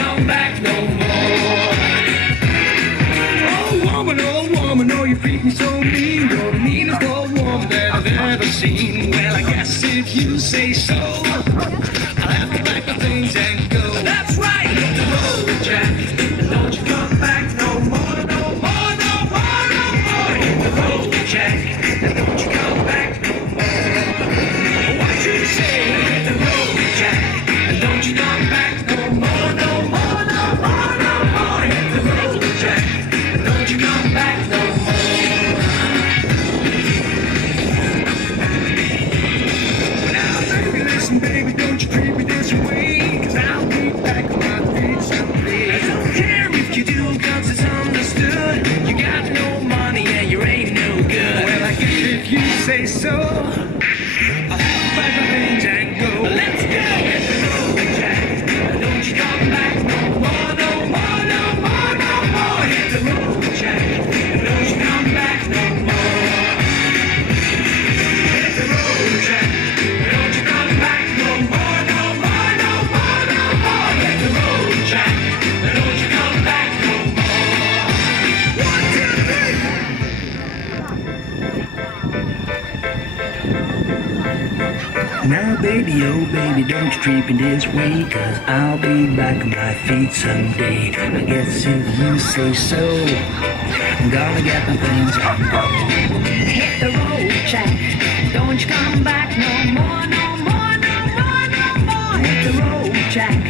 come back no more. Oh woman, oh you treat me so mean. You're the meanest old woman that I've ever seen. Well, I guess if you say so, I'll have to pack my things and go. That's right, hit the road, Jack. Don't you come back no more, no more, no more, no more. Hit the road, Jack. Don't you come back no more. What you say? Hit the road, Jack. Don't you come back no more, no more, no more, no more. Hit the road, Jack. Don't you come back no more. Now, baby, listen, baby, don't you treat me this way, 'cause I'll be back on my feet someday. I don't care if you do, 'cause it's understood. You got no money and you ain't no good. Well, I guess if you say so, I'll have to pack my things and go. Let's go! Hit the road, Jack. Don't you come back no more, no more, no more, no more. Hit the road, Jack. Don't you come back no more. Hit the road, Jack. Don't you come back no more, no more, no more, no more. Hit the road, Jack. Don't you come back no more. 1, 2, 3. Now baby, oh baby, don't you treat me this way, 'cause I'll be back on my feet someday. I guess if you say so, I'm gonna get my things and go. Hit the road, Jack. Don't you come back no more, no more, no more, no more. Hit the road, Jack.